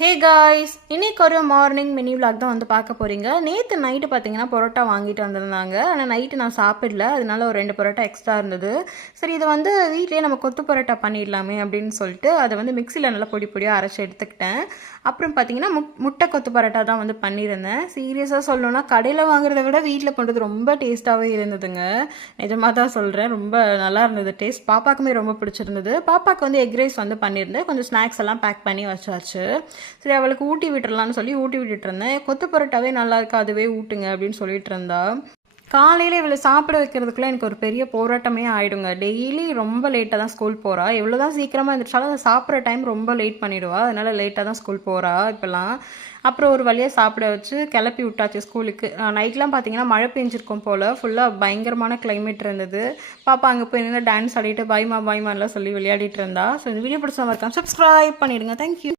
Hey guys, இன்னைக்கு ஒரு morning mini vlog தான் வந்து பார்க்க போகிறீங்க. நேற்று நைட்டு பார்த்தீங்கன்னா பரோட்டா வாங்கிட்டு வந்திருந்தாங்க. ஆனால் நைட்டு நான் சாப்பிடல, அதனால ஒரு 2 பரோட்டா எக்ஸ்ட்ரா இருந்தது. சரி, இதை வந்து வீட்லேயே நம்ம கொத்து பரோட்டா பண்ணிடலாமே அப்படின்னு சொல்லிட்டு அதை வந்து மிக்சியில் நல்லா பொடி பொடியாக அரைச்சி எடுத்துக்கிட்டேன். அப்புறம் பார்த்தீங்கன்னா முட்டை கொத்து பரோட்டா தான் வந்து பண்ணியிருந்தேன். சீரியஸாக சொல்லணும்னா கடையில் வாங்குறத விட வீட்டில் பண்ணுறது ரொம்ப டேஸ்ட்டாகவே இருந்ததுங்க. நிஜமாக தான் சொல்கிறேன், ரொம்ப நல்லா இருந்தது டேஸ்ட். பாப்பாக்குமே ரொம்ப பிடிச்சிருந்தது. பாப்பாவுக்கு வந்து எக் ரைஸ் வந்து பண்ணியிருந்தேன். கொஞ்சம் ஸ்நாக்ஸ் எல்லாம் பேக் பண்ணி வச்சாச்சு. சரி, அவளுக்கு ஊட்டி விட்டுறலான்னு சொல்லி ஊட்டி விட்டுட்டு இருந்தேன். கொத்து பரோட்டாவே நல்லா இருக்கு, அதுவே ஊட்டுங்க அப்படின்னு சொல்லிட்டு இருந்தா. காலையில் இவளை சாப்பிட வைக்கிறதுக்குள்ள எனக்கு ஒரு பெரிய போராட்டமே ஆகிடுங்க. டெய்லி ரொம்ப லேட்டாக தான் ஸ்கூல் போகிறா. எவ்வளோ தான் சீக்கிரமாக இருந்துச்சாலும் அதை சாப்பிட்ற டைம் ரொம்ப லேட் பண்ணிவிடுவா. அதனால் லேட்டாக தான் ஸ்கூல் போகிறா இப்போல்லாம். அப்புறம் ஒரு வழியாக சாப்பிட வச்சு கிளப்பி விட்டாச்சு ஸ்கூலுக்கு. நைட்லாம் பார்த்தீங்கன்னா மழை பெஞ்சிருக்கும் போல், ஃபுல்லாக பயங்கரமான கிளைமேட் இருந்தது. பாப்பா அங்கே போய் நின்று டான்ஸ் ஆடிட்டு பாய்மா பாய்மான்லாம் சொல்லி விளையாடிட்டு இருந்தா. ஸோ இந்த வீடியோ பிடிச்சவங்க இருக்காங்க, சப்ஸ்கிரைப் பண்ணிவிடுங்க. தேங்க்யூ.